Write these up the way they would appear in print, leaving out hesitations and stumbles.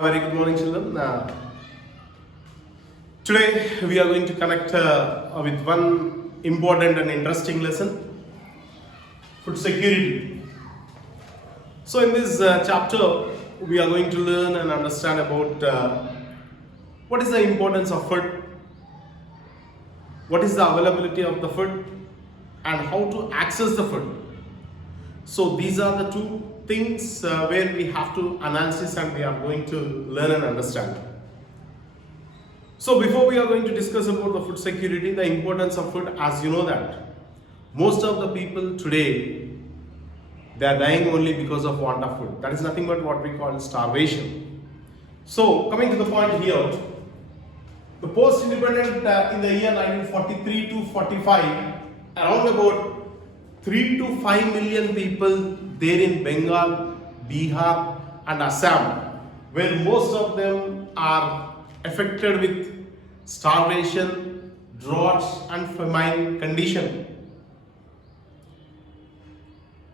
Very good morning, children. Today we are going to connect with one important and interesting lesson: food security. So, in this chapter, we are going to learn and understand about what is the importance of food, what is the availability of the food, and how to access the food. So, these are the two things where we have to analysis and we are going to learn and understand. So before we are going to discuss about the food security, the importance of food, as you know that most of the people today, they are dying only because of want of food. That is nothing but what we call starvation. So coming to the point here, the post-independent in the year 1943 to 45, around about 3 to 5 million people there in Bengal, Bihar and Assam, where most of them are affected with starvation, droughts and famine condition.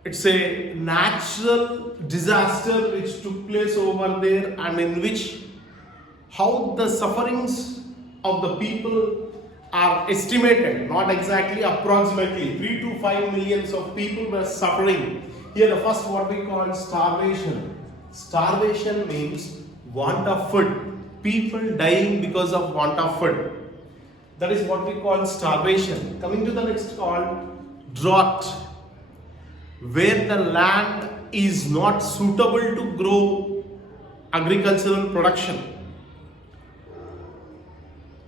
It's a natural disaster which took place over there, and in which how the sufferings of the people are estimated, not exactly, approximately 3 to 5 millions of people were suffering. Here the first what we call starvation. Starvation means want of food. People dying because of want of food. That is what we call starvation. Coming to the next called drought, where the land is not suitable to grow agricultural production.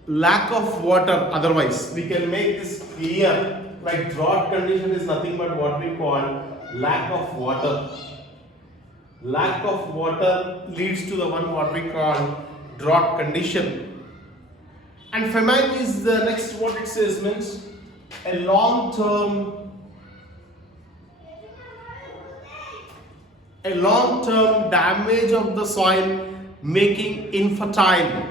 Lack of water, otherwise we can make this clear, like drought condition is nothing but what we call lack of water. Lack of water leads to the one what we call drought condition. And famine is the next what it says, means a long term damage of the soil, making infertile.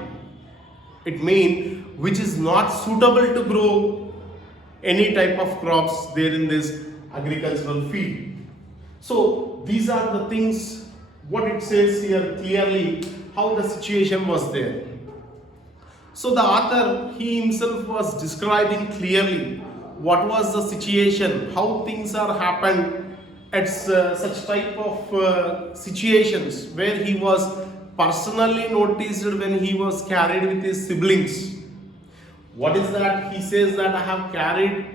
It means which is not suitable to grow any type of crops there in this agricultural field. So these are the things what it says here clearly, how the situation was there. So the author, he himself was describing clearly what was the situation, how things are happened at such type of situations, where he was personally noticed when he was carried with his siblings. What is that? He says that I have carried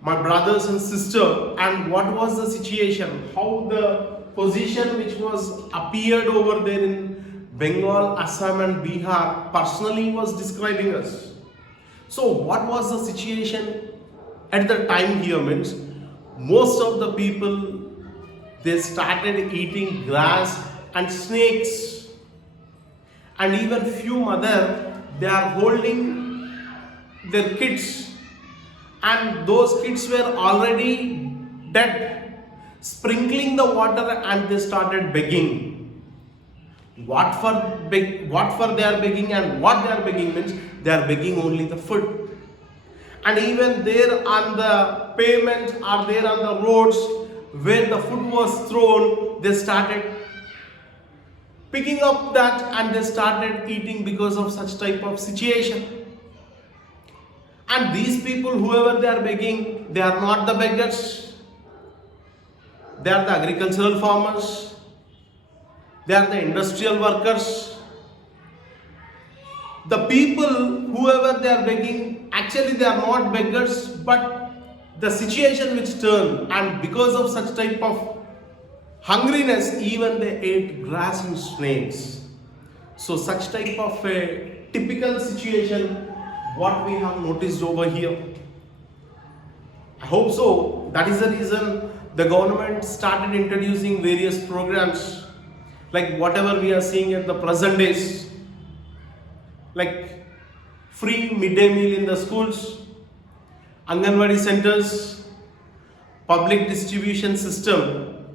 my brothers and sister, and what was the situation, how the position which was appeared over there in Bengal, Assam and Bihar, personally was describing us. So what was the situation at the time here, means most of the people, they started eating grass and snakes, and even few mother, they are holding their kids, and those kids were already dead, sprinkling the water, and they started begging. What for they are begging, and what they are begging means they are begging only the food. And even there on the pavement or there on the roads where the food was thrown, they started picking up that and they started eating because of such type of situation. And these people, whoever they are begging, they are not the beggars. They are the agricultural farmers. They are the industrial workers. The people, whoever they are begging, actually they are not beggars, but the situation which turned, and because of such type of hungriness, even they ate grass and snakes. So such type of a typical situation what we have noticed over here. I hope so. That is the reason the government started introducing various programs, like whatever we are seeing at the present days, like free midday meal in the schools, Anganwadi centers, public distribution system.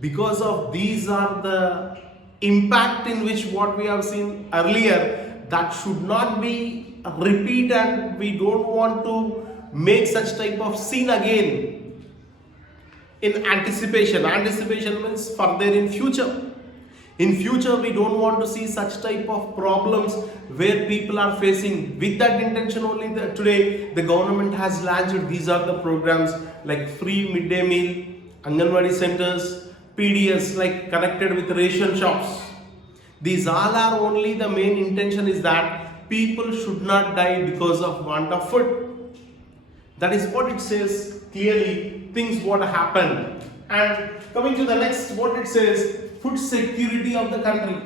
Because of these are the impact in which what we have seen earlier, that should not be a repeat, and we don't want to make such type of scene again in anticipation. Anticipation means further in future. In future we don't want to see such type of problems where people are facing. With that intention only, today the government has launched these are the programs like free midday meal, Anganwadi centers, PDS, like connected with ration shops. These all are only, the main intention is that people should not die because of want of food. That is what it says clearly, things what happen. And coming to the next, what it says, food security of the country.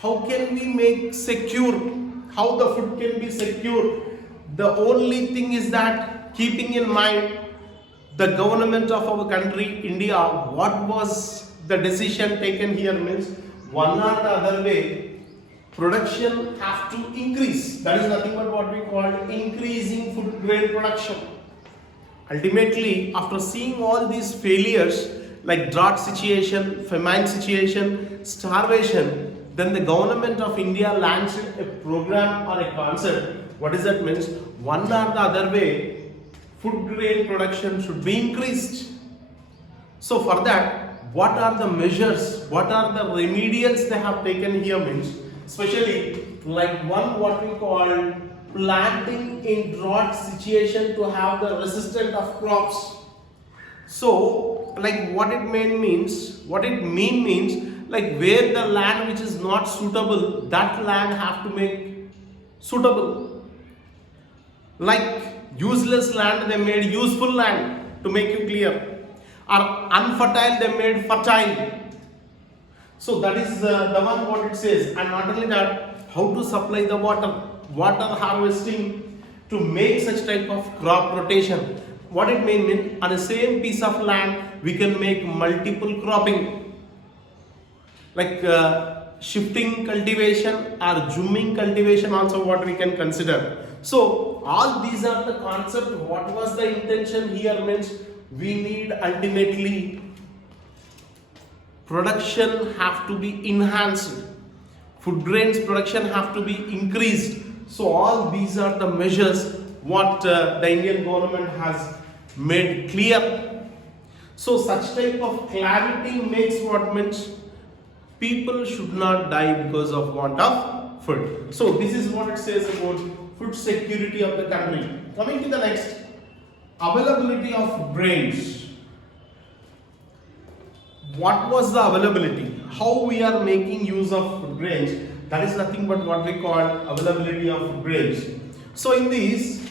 How can we make secure? How the food can be secure? The only thing is that keeping in mind the government of our country, India, what was the decision taken here means one or the other way production have to increase. That is nothing but what we call increasing food grain production. Ultimately, after seeing all these failures like drought situation, famine situation, starvation, then the government of India launched a program or a concept. What is that means? One or the other way, food grain production should be increased. So for that, what are the measures? What are the remedials they have taken here means, especially like one what we call planting in drought situation to have the resistance of crops. So like what it means like where the land which is not suitable, that land have to make suitable. Like useless land they made useful land, to make you clear, or unfertile they made fertile. So that is the one what it says. And not only that, how to supply the water harvesting to make such type of crop rotation. What it means on the same piece of land we can make multiple cropping, like shifting cultivation or zooming cultivation also what we can consider. So all these are the concept. What was the intention here means we need ultimately production have to be enhanced, food grains production have to be increased. So all these are the measures what the Indian government has made clear. So such type of clarity makes what means people should not die because of want of food. So this is what it says about food security of the country. Coming to the next, availability of grains. What was the availability? How we are making use of food grains? That is nothing but what we call availability of food grains. So in this,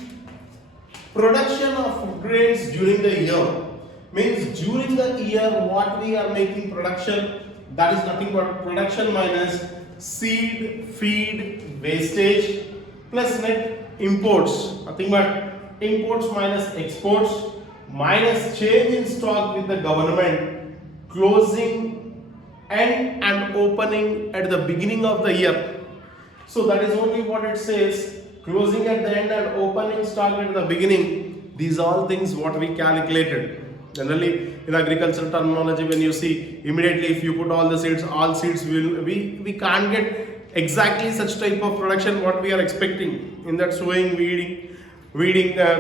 production of food grains during the year means during the year what we are making production, that is nothing but production minus seed, feed, wastage plus net imports, nothing but imports minus exports minus change in stock with the government, closing end and opening at the beginning of the year. So that is only what it says, closing at the end and opening stock at the beginning. These all things what we calculated. Generally in agricultural terminology, when you see immediately if you put all the seeds, all seeds will we can't get exactly such type of production what we are expecting in that sowing, weeding,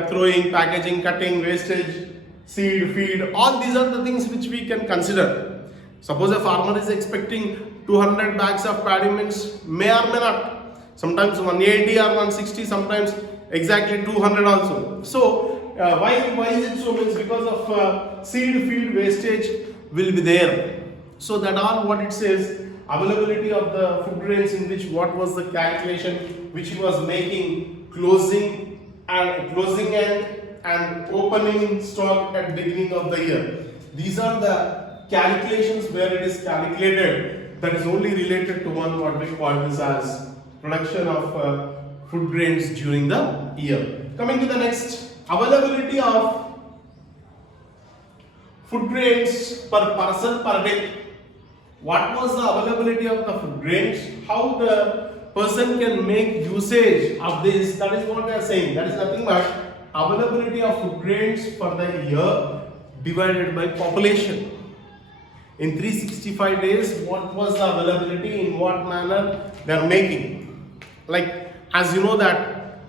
throwing, packaging, cutting, wastage, seed, feed, all these are the things which we can consider. Suppose a farmer is expecting 200 bags of paddy means may or may not, sometimes 180 or 160, sometimes exactly 200 also. So why is it so? Means because of seed, feed, wastage will be there. So that all what it says, availability of the food grains in which what was the calculation which he was making, closing end and opening stock at beginning of the year. These are the calculations where it is calculated, that is only related to one what we call this as production of food grains during the year. Coming to the next, availability of food grains per person per day. What was the availability of the food grains? How the person can make usage of this? That is what they are saying. That is nothing but availability of food grains for the year divided by population. In 365 days, what was the availability, in what manner they are making? Like, as you know that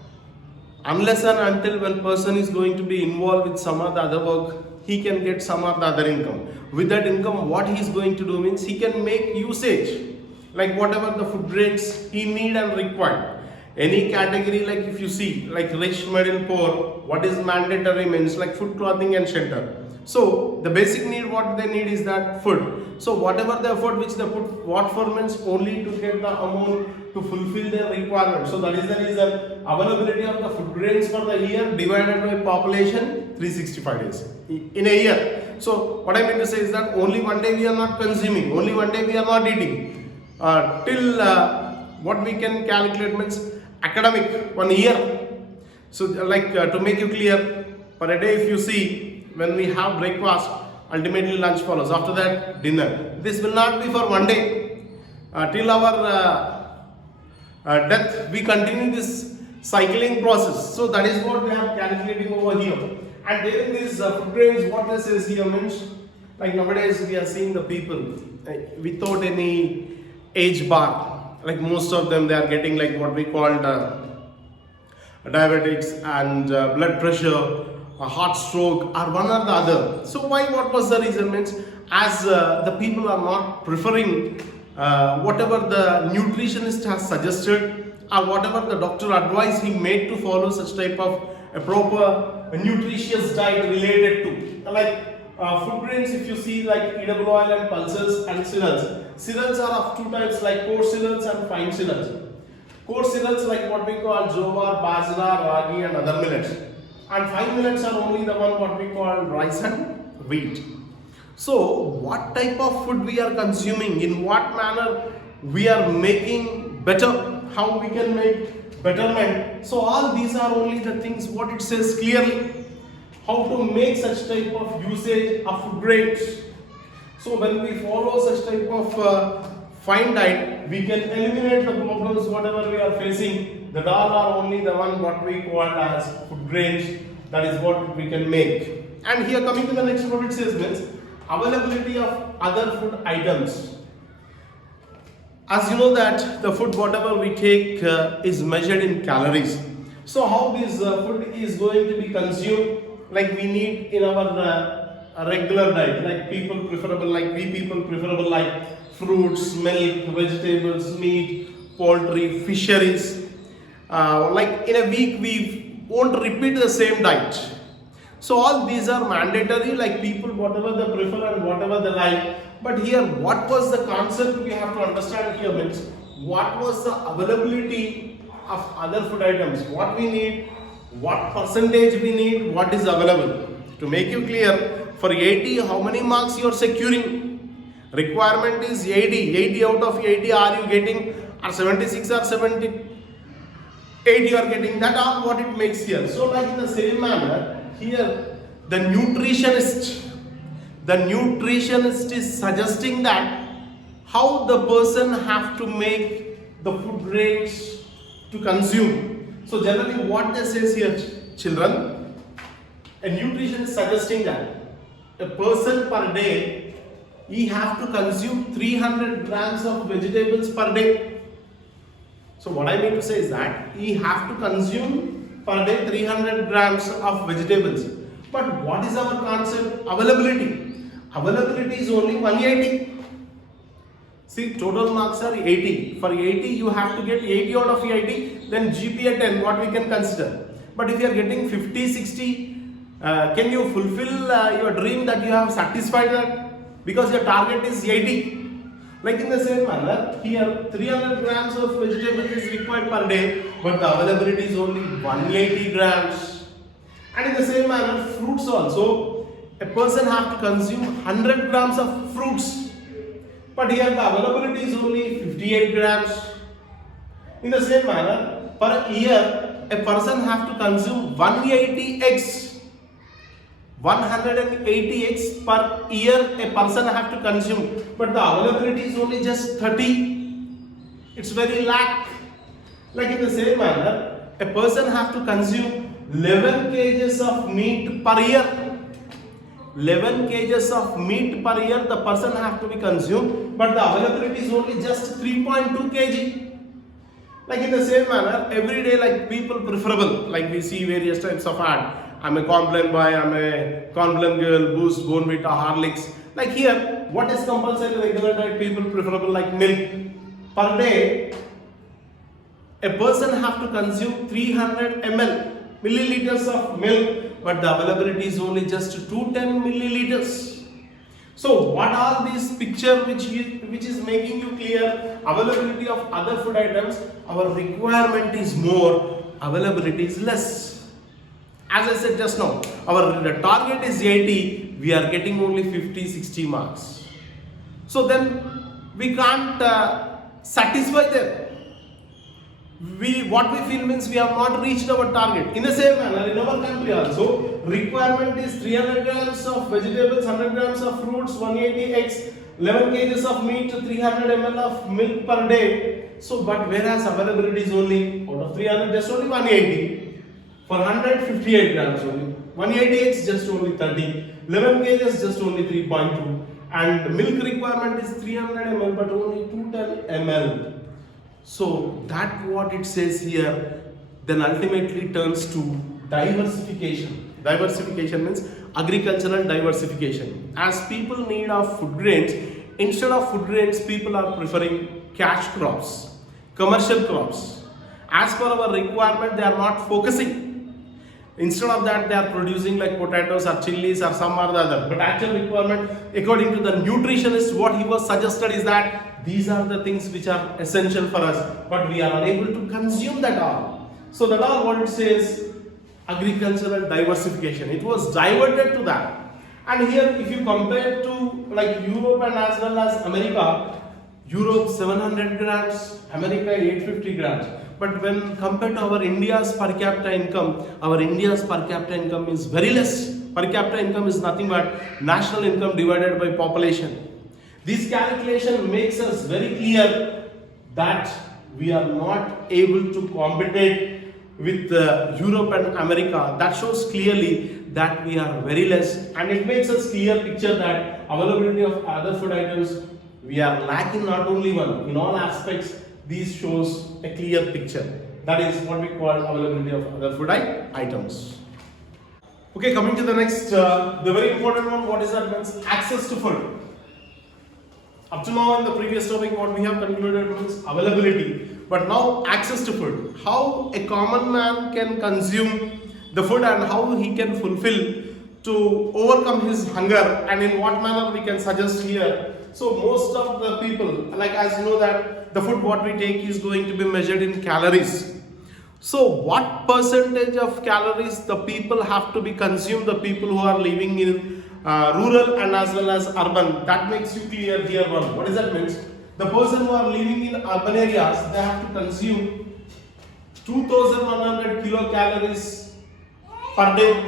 unless and until one person is going to be involved with some other work, he can get some of the other income. With that income, what he is going to do means he can make usage, like whatever the food grains he need and required. Any category, like if you see, like rich, middle, poor, what is mandatory means like food, clothing and shelter. So the basic need, what they need is that food. So whatever the effort which they put, what for means only to get the amount to fulfill their requirement. So that is the reason availability of the food grains for the year divided by population 365 days in a year. So what I mean to say is that only one day we are not consuming, only one day we are not eating. Till what we can calculate means academic 1 year. So like to make you clear, per day if you see, when we have breakfast, ultimately lunch follows, after that dinner. This will not be for one day. Till our death we continue this cycling process. So that is what we are calculating over here. And during these food grains, what this is here means, like nowadays we are seeing the people without any age bar, like most of them they are getting like what we called diabetics and blood pressure, a heart stroke, or one or the other. So why, what was the reason means, as the people are not preferring whatever the nutritionist has suggested or whatever the doctor advice he made to follow such type of a proper nutritious diet related to, like food grains. If you see, like edible oil and pulses and cereals. Cereals are of two types, like coarse cereals and fine cereals. Coarse cereals like what we call jowar, bajra, ragi and other millets. And fine millets are only the one what we call rice and wheat. So what type of food we are consuming, in what manner we are making better, how we can make betterment. So all these are only the things what it says clearly, how to make such type of usage of food grains. So when we follow such type of fine diet, we can eliminate the problems whatever we are facing. That all are only the one what we call as food grains. That is what we can make. And here coming to the next, what it says means availability of other food items. As you know that the food whatever we take is measured in calories. So how this food is going to be consumed, like we need in our regular diet, like people preferable, like we people preferable like fruits, milk, vegetables, meat, poultry, fisheries. Like in a week we won't repeat the same diet. So all these are mandatory, like people whatever they prefer and whatever they like. But here what was the concept we have to understand here means, what was the availability of other food items, what we need, what percentage we need, what is available. To make you clear, for 80 how many marks you are securing? Requirement is 80 out of 80 are you getting, or 76 or 78 you are getting, that all what it makes here. So like in the same manner here, the nutritionist is suggesting that how the person have to make the food grains to consume. So generally what they says here, children, a nutrition is suggesting that a person per day, he have to consume 300 grams of vegetables per day. So what I mean to say is that he have to consume per day 300 grams of vegetables. But what is our concept? Availability. Availability is only 180. See, total marks are 80. For 80 you have to get 80 out of 80, then GPA 10, what we can consider. But if you are getting 50, 60, can you fulfill your dream that you have satisfied that? Because your target is 80. Like in the same manner, here 300 grams of vegetable is required per day, but the availability is only 180 grams. And in the same manner, fruits also, a person have to consume 100 grams of fruits, but here the availability is only 58 grams. In the same manner, per year, a person have to consume 180 eggs. 180 eggs per year a person have to consume, but the availability is only just 30. It's very lack. Like in the same manner, a person have to consume 11 kgs of meat per year. 11 kgs of meat per year the person have to be consumed, but the availability is only just 3.2 kg. Like in the same manner, every day like people preferable, like we see various types of ad. I'm a Complan boy, I'm a Complan girl, Boost, Bonvita, Horlicks. Like here, what is compulsory regular diet? People preferable like milk. Per day, a person have to consume 300 milliliters of milk, but the availability is only just 210 milliliters. So what are these picture which is making you clear? Availability of other food items, our requirement is more, availability is less. As I said just now, our target is 80, we are getting only 50-60 marks. So then we can't satisfy them. What we feel means we have not reached our target. In the same manner, in our country also, requirement is 300 grams of vegetables, 100 grams of fruits, 180 eggs, 11 kgs of meat, 300 ml of milk per day. So, but whereas availability is only out of 300, just only 180. For 158 grams only. 180 eggs, just only 30. 11 kgs, just only 3.2. And milk requirement is 300 ml, but only 210 ml. So that what it says here then ultimately turns to diversification. Diversification means agricultural diversification. As people need of food grains, instead of food grains people are preferring cash crops, commercial crops. As per our requirement they are not focusing. Instead of that they are producing like potatoes or chilies or some or the other. But actual requirement according to the nutritionist what he was suggested is that these are the things which are essential for us, but we are unable to consume that all. So that all what it says, agricultural diversification. It was diverted to that. And here if you compare to like Europe and as well as America, Europe 700 grams, America 850 grams. But when compared to our India's per capita income, our India's per capita income is very less. Per capita income is nothing but national income divided by population. This calculation makes us very clear that we are not able to compete with Europe and America. That shows clearly that we are very less, and it makes us clear picture that availability of other food items we are lacking not only one, in all aspects. This shows a clear picture. That is what we call availability of other food items. Okay, coming to the next, the very important one. What is that? Means access to food. Up to now in the previous topic what we have concluded means availability, but now access to food. How a common man can consume the food and how he can fulfill to overcome his hunger, and in what manner we can suggest here. So most of the people, like as you know that the food what we take is going to be measured in calories. So what percentage of calories the people have to be consumed, the people who are living in rural and as well as urban, that makes you clear here one. What does that mean? The person who are living in urban areas, they have to consume 2100 kilocalories per day.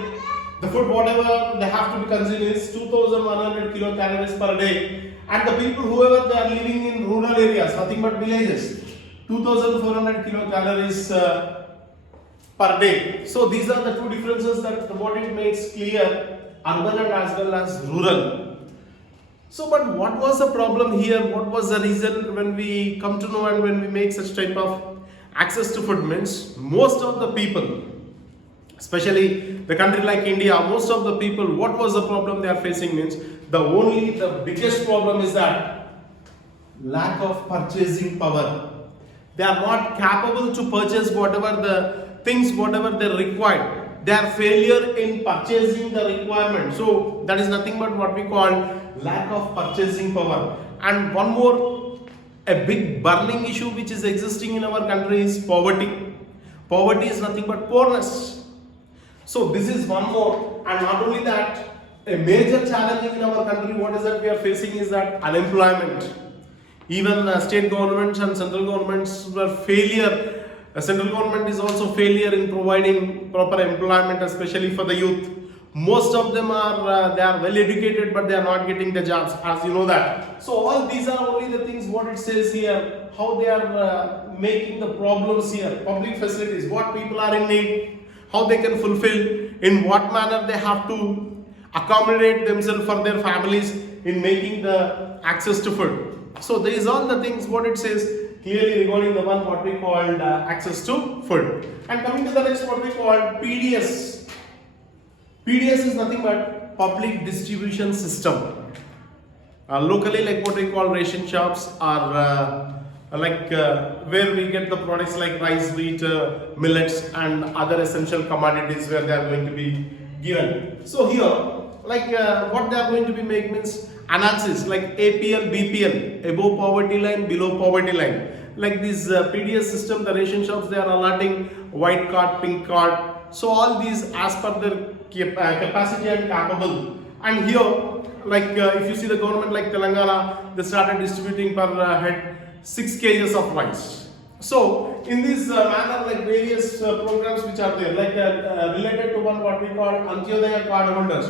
The food whatever they have to be consuming is 2100 kilocalories per day. And the people whoever they are living in rural areas, nothing but villages, 2400 kilocalories per day. So these are the two differences that what it makes clear, urban and as well as rural. So but what was the problem here? What was the reason when we come to know and when we make such type of access to food means most of the people, especially the country like India, most of the people, what was the problem they are facing means the biggest problem is that lack of purchasing power. They are not capable to purchase whatever the things, whatever they require. Their failure in purchasing the requirement. So that is nothing but what we call lack of purchasing power. And one more, a big burning issue which is existing in our country is poverty. Poverty is nothing but poorness. So this is one more, and not only that, a major challenge in our country, what is that we are facing is that unemployment. Even state governments and central governments were failure. Central government is also failure in providing proper employment, especially for the youth. Most of them are they are well educated, but they are not getting the jobs, as you know that. So all these are only the things what it says here, how they are making the problems here. Public facilities, what people are in need, how they can fulfill, in what manner they have to accommodate themselves for their families in making the access to food. So these are the things what it says clearly regarding the one what we called access to food. And coming to the next what we call PDS. PDS is nothing but public distribution system. Locally, like what we call ration shops, are where we get the products like rice, wheat, millets, and other essential commodities where they are going to be given. So here, what they are going to be make means analysis like APL, BPL, above poverty line, below poverty line. Like this PDS system, the ration shops, they are allotting white card, pink card. So all these as per their capacity and capable. And here, if you see the government like Telangana, they started distributing per head 6 kgs of rice. So in this manner, like various programs which are there, related to one what we call Antyodaya card holders,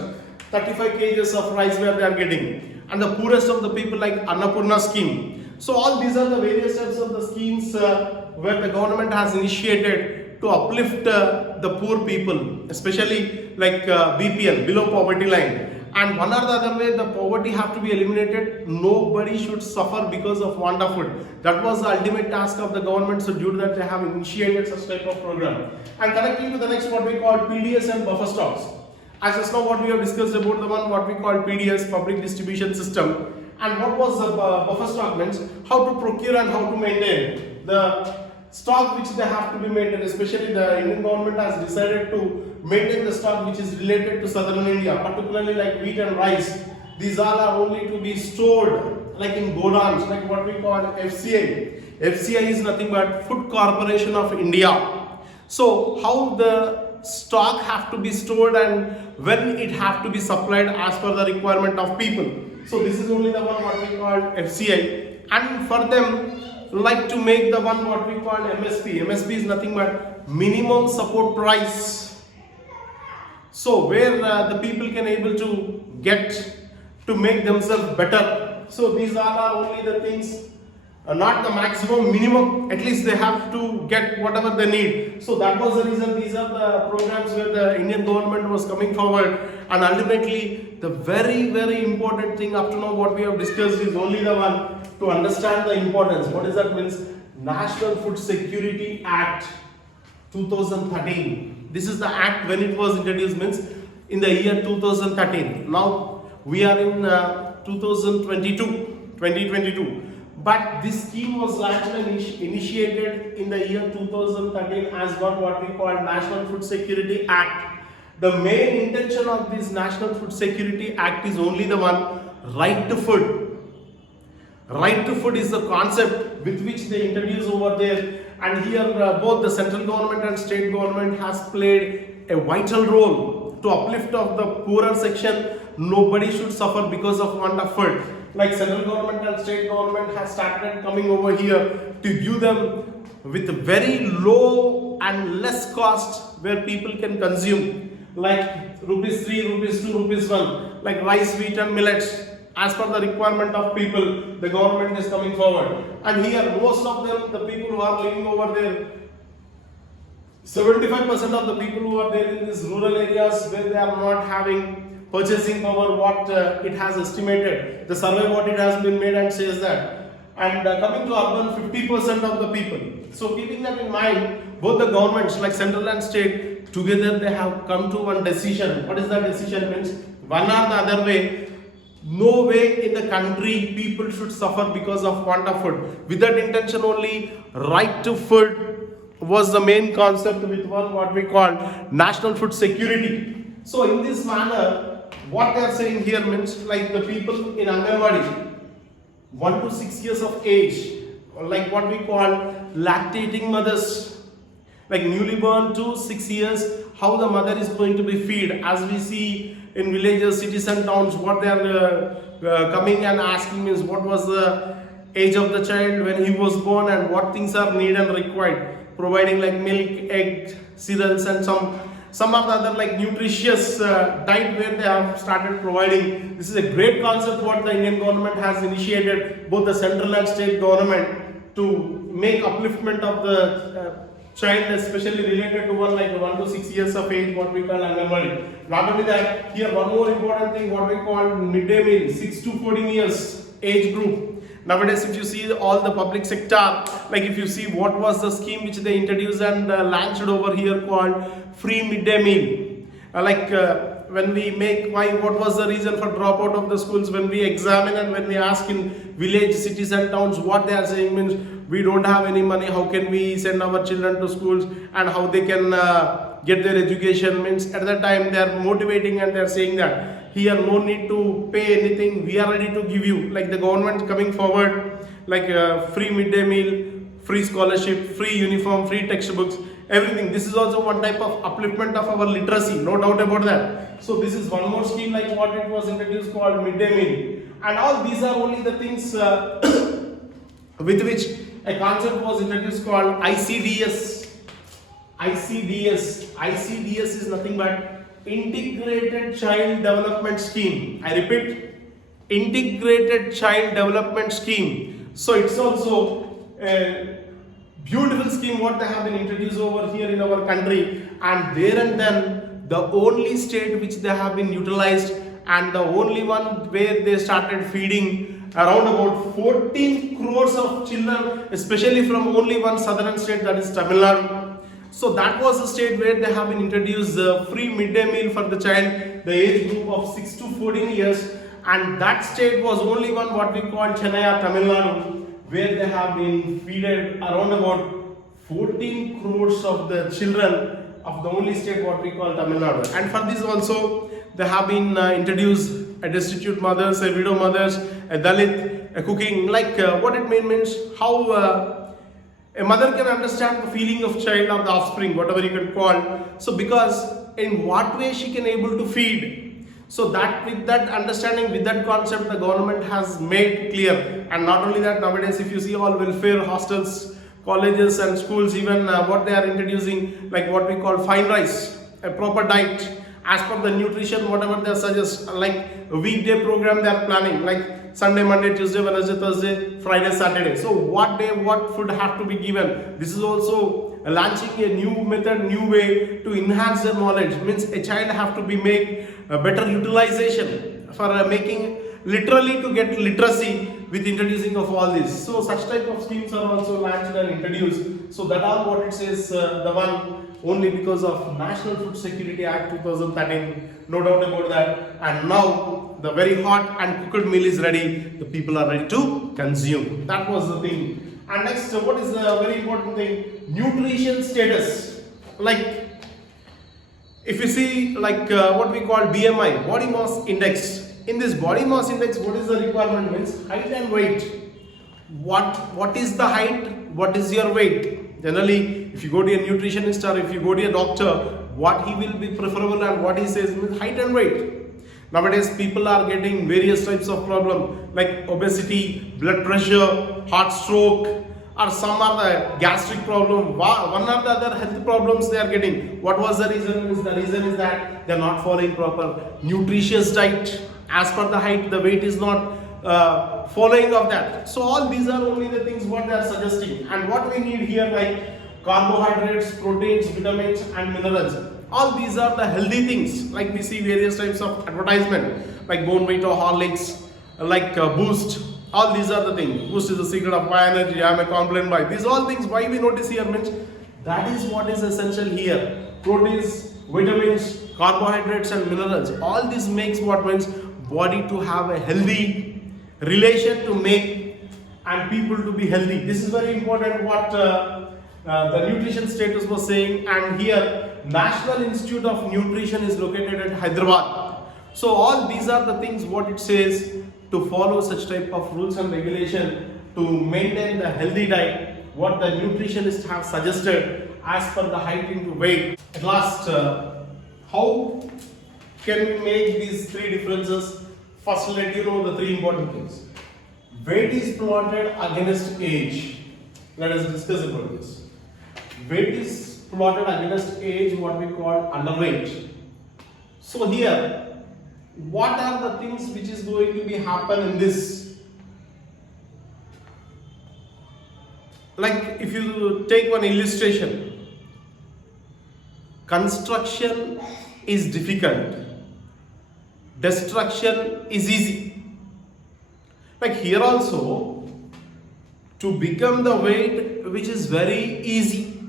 35 kgs of rice where they are getting, and the poorest of the people like Annapurna scheme. So all these are the various types of the schemes where the government has initiated to uplift the poor people, especially like BPL, below poverty line. And one or the other way, the poverty have to be eliminated. Nobody should suffer because of want of food. That was the ultimate task of the government. So due to that, they have initiated such type of program. And connecting to the next, what we call PDS and buffer stocks. As just now, what we have discussed about the one what we call PDS, public distribution system. And what was the buffer stock means? How to procure and how to maintain the stock which they have to be maintained. Especially the Indian government has decided to maintain the stock which is related to southern India, particularly like wheat and rice. These all are only to be stored like in godowns, like what we call FCI. FCI is nothing but Food Corporation of India. So how the stock have to be stored and when it have to be supplied as per the requirement of people. So this is only the one what we call FCI, and for them like to make the one what we call MSP. MSP is nothing but minimum support price. So where the people can able to get to make themselves better. So these all are only the things, not the maximum, minimum. At least they have to get whatever they need. So that was the reason these are the programs where the Indian government was coming forward. And ultimately, the very, very important thing up to now what we have discussed is only the one to understand the importance. What does that means? National Food Security Act 2013. This is the act when it was introduced, means in the year 2013. Now we are in 2022. But this scheme was largely initiated in the year 2013 as what we call National Food Security Act. The main intention of this National Food Security Act is only the one, right to food. Right to food is the concept with which they introduce over there, and here both the central government and state government has played a vital role to uplift of the poorer section. Nobody should suffer because of want of food. Like central government and state government has started coming over here to give them with very low and less cost where people can consume, like rupees 3, rupees 2, rupees 1, like rice, wheat and millets. As per the requirement of people, the government is coming forward. And here most of them, the people who are living over there, 75% of the people who are there in these rural areas where they are not having purchasing power what it has estimated. The survey what it has been made and says that. And coming to urban, 50% of the people. So keeping that in mind, both the governments like central and state together they have come to one decision. What is that decision means? One or the other way, no way in the country people should suffer because of want of food. With that intention only, right to food was the main concept with one what we call national food security. So in this manner, what they are saying here means like the people in Anganwadi, 1 to 6 years of age, like what we call lactating mothers, like newly born to 6 years, how the mother is going to be fed. As we see in villages, cities and towns, what they are coming and asking is what was the age of the child when he was born and what things are needed and required, providing like milk, egg, cereals and some of the other like nutritious diet where they have started providing. This is a great concept what the Indian government has initiated, both the central and state government, to make upliftment of the child, especially related to one like 1 to 6 years of age, what we call Anganwadi. Not only that, here one more important thing, what we call midday meal, 6 to 14 years age group. Nowadays, if you see all the public sector, like if you see what was the scheme which they introduced and launched over here called free midday meal. when we make why, what was the reason for dropout of the schools, when we examine and when we ask in village, cities and towns, what they are saying means we don't have any money, how can we send our children to schools and how they can get their education, means at that time they are motivating and they are saying that here no need to pay anything, we are ready to give you, like the government coming forward, like free midday meal, free scholarship, free uniform, free textbooks, everything. This is also one type of upliftment of our literacy, no doubt about that. So this is one more scheme like what it was introduced called midday meal, and all these are only the things with which a concept was introduced called ICDS. ICDS is nothing but Integrated Child Development Scheme. I repeat, Integrated Child Development Scheme. So it's also a beautiful scheme what they have been introduced over here in our country, and there and then the only state which they have been utilized and the only one where they started feeding around about 14 crores of children, especially from only one southern state, that is Tamil Nadu. So that was the state where they have been introduced free midday meal for the child, the age group of 6 to 14 years, and that state was only one what we call Chennai, Tamil Nadu, where they have been fed around about 14 crores of the children of the only state what we call Tamil Nadu. And for this also they have been introduced a destitute mothers, a widow mothers, a Dalit, a cooking, like what it means how a mother can understand the feeling of child or the offspring, whatever you can call. So because in what way she can able to feed. So that with that understanding, with that concept, the government has made clear. And not only that, nowadays if you see all welfare hostels, colleges and schools, even what they are introducing, like what we call fine rice, a proper diet as per the nutrition, whatever they suggest, like a weekday program they are planning, like Sunday, Monday, Tuesday, Wednesday, Thursday, Friday, Saturday. So what day, what food have to be given. This is also launching a new method, new way to enhance their knowledge. Means a child have to be make a better utilization for making literally to get literacy with introducing of all this. So such type of schemes are also launched and introduced. So that are what it says, the one only because of National Food Security Act 2013, no doubt about that. And now the very hot and cooked meal is ready, the people are ready to consume. That was the thing. And next, what is the very important thing? Nutrition status. Like if you see like what we call BMI, body mass index. In this body mass index, what is the requirement? Means height and weight. What is the height? What is your weight? Generally, if you go to a nutritionist or if you go to a doctor, what he will be preferable and what he says means height and weight. Nowadays, people are getting various types of problem like obesity, blood pressure, heart stroke, or some are the gastric problem. One or the other health problems they are getting. What was the reason? The reason is that they are not following proper nutritious diet. As per the height, the weight is not following of that. So all these are only the things what they are suggesting. And what we need here, like carbohydrates, proteins, vitamins and minerals. All these are the healthy things. Like we see various types of advertisement like Bonevita, Horlicks, like Boost. All these are the things. Boost is the secret of my energy. I am a complaint by. These all things why we notice here means that is what is essential here. Proteins, vitamins, carbohydrates and minerals. All this makes what means body to have a healthy relation to make and people to be healthy. This is very important what the nutrition status was saying. And here National Institute of Nutrition is located at Hyderabad. So all these are the things what it says to follow such type of rules and regulation to maintain the healthy diet what the nutritionists have suggested as per the height into weight. At last, how can we make these three differences? First, let you know the three important things. Weight is plotted against age. Let us discuss about this. Weight is plotted against age, what we call underweight. So here, what are the things which is going to be happen in this? Like if you take one illustration, construction is difficult, destruction is easy. Like here also, to become the weight which is very easy,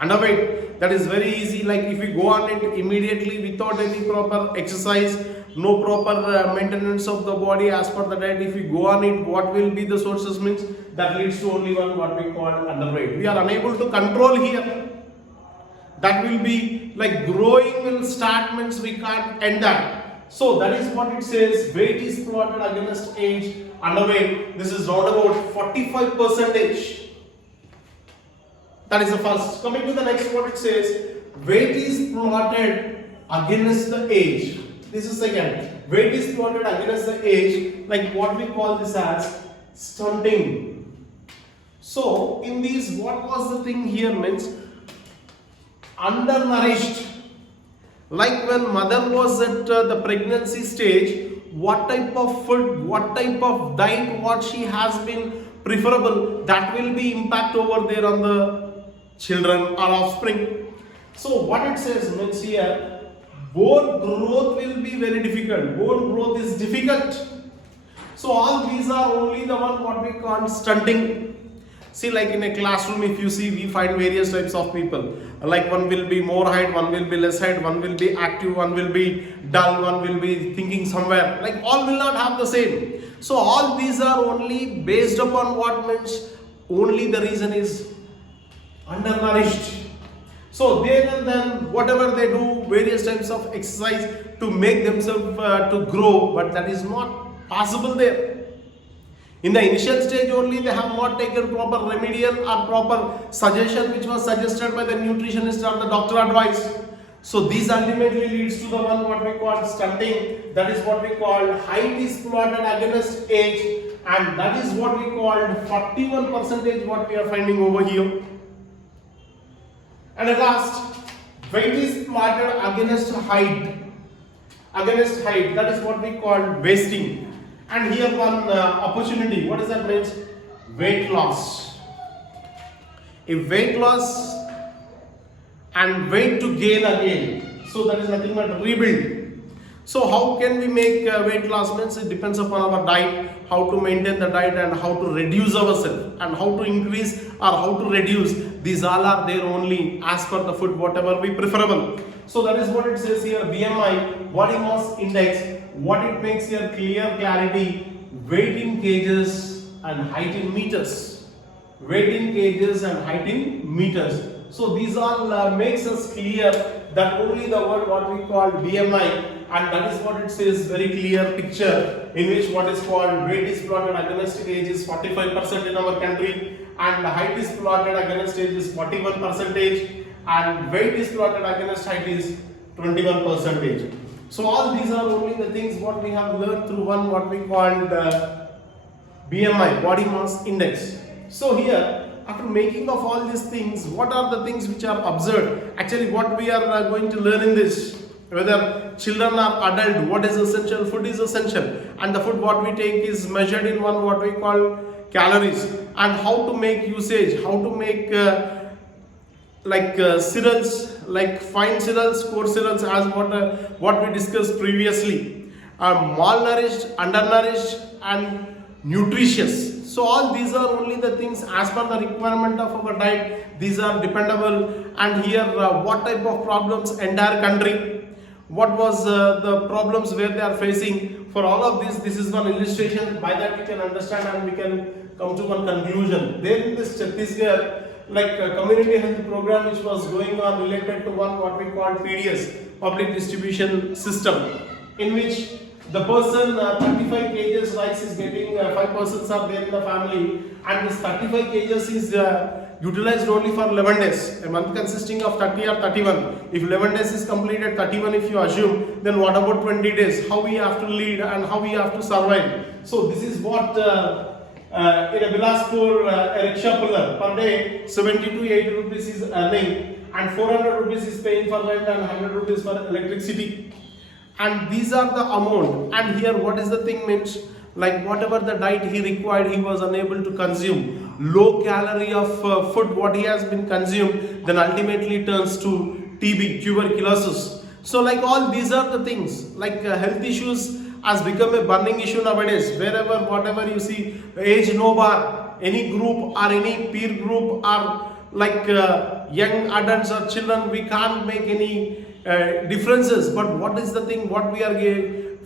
underweight, That is very easy. Like if we go on it immediately without any proper exercise, no proper maintenance of the body as per the diet, if we go on it, what will be the sources means? That leads to only one, what we call underweight. We are unable to control here. That will be like growing will start means we can't end that. So that is what it says. Weight is plotted against age, underweight. This is round about 45%. That is the first. Coming to the next, what it says, weight is plotted against the age. This is second. Weight is plotted against the age, like what we call this as stunting. So in these, what was the thing here means? Undernourished. Like when mother was at the pregnancy stage, what type of food, what type of diet, what she has been preferable, that will be impact over there on the children or offspring. So what it says means here, bone growth will be very difficult. Bone growth is difficult. So all these are only the one what we call stunting. See, like in a classroom, if you see, we find various types of people. Like one will be more height, one will be less height, one will be active, one will be dull, one will be thinking somewhere. Like all will not have the same. So all these are only based upon what means, only the reason is undernourished. So then and then whatever they do, various types of exercise to make themselves to grow, but that is not possible there. In the initial stage only, they have not taken proper remedial or proper suggestion which was suggested by the nutritionist or the doctor advice. So this ultimately leads to the one what we call stunting. That is what we call height is plotted against age, and that is what we call 41% what we are finding over here. And at last, weight is plotted against height. Against height, that is what we call wasting. And here one opportunity. What does that mean? Weight loss. If weight loss and weight to gain again, so that is nothing but rebuild. So how can we make weight loss? Means it depends upon our diet, how to maintain the diet and how to reduce ourselves and how to increase or how to reduce. These all are there only as per the food, whatever we preferable. So that is what it says here, BMI, body mass index. What it makes here, clear clarity, weight in kgs and height in meters. Weight in kgs and height in meters. So these all makes us clear that only the word what we call BMI, and that is what it says, very clear picture in which what is called weight is plotted against age is 45% in our country, and the height is plotted against age is 41%, and weight is plotted against height is 21%. So all these are only the things what we have learned through one what we called BMI, body mass index. So here, after making of all these things, what are the things which are observed? Actually, what we are going to learn in this, whether children or adult, what is essential? Food is essential, and the food what we take is measured in one what we call calories, and how to make usage, how to make cereals, like fine cereals, coarse cereals, as what we discussed previously, malnourished, undernourished, and nutritious. So all these are only the things as per the requirement of our diet. These are dependable. And here what type of problems entire country, what was the problems where they are facing. For all of this is one illustration. By that we can understand and we can come to one conclusion. There in this Chhattisgarh, like a community health program which was going on related to one what we call PDS, public distribution system, in which the person 35 kgs rice is getting, 5 persons are there in the family, and this 35 kgs is utilized only for 11 days, a month consisting of 30 or 31. If 11 days is completed, 31 if you assume, then what about 20 days? How we have to lead and how we have to survive? So this is what in a Bilaspur a rickshaw puller per day 70 to 80 rupees is earning, and 400 rupees is paying for rent and 100 rupees for electricity. And these are the amount. And here what is the thing means, like whatever the diet he required, he was unable to consume. Low calorie of food what he has been consumed, then ultimately turns to TB, tuberculosis. So like all these are the things, like health issues has become a burning issue nowadays. Wherever, whatever you see, age no bar, any group or any peer group or like young adults or children, we can't make any differences. But what is the thing, what we are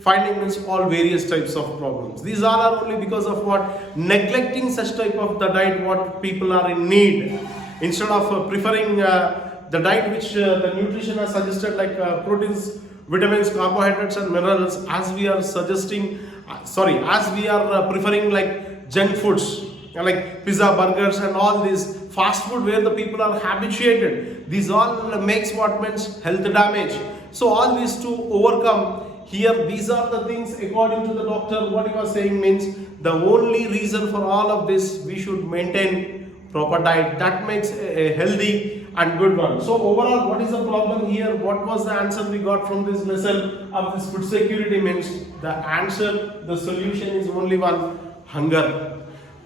finding is all various types of problems. These all are only because of what? Neglecting such type of the diet what people are in need. Instead of preferring the diet which the nutrition has suggested, like proteins, vitamins, carbohydrates and minerals, as we are suggesting, as we are preferring like junk foods, like pizza, burgers and all this fast food where the people are habituated. These all makes what means health damage. So all these to overcome, here these are the things according to the doctor, what he was saying means the only reason for all of this, we should maintain proper diet that makes a healthy and good one. So overall, what is the problem here? What was the answer we got from this lesson of this food security means? The answer, the solution is only one: hunger.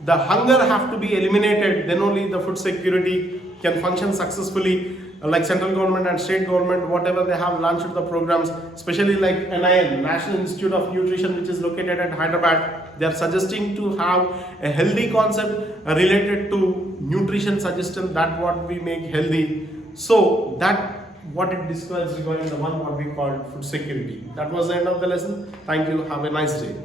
The hunger have to be eliminated, then only the food security can function successfully. Like central government and state government, whatever they have launched the programs, especially like NIN, National Institute of Nutrition, which is located at Hyderabad, they are suggesting to have a healthy concept related to nutrition suggestion, that what we make healthy. So that what it describes regarding the one what we call food security. That was the end of the lesson. Thank you. Have a nice day.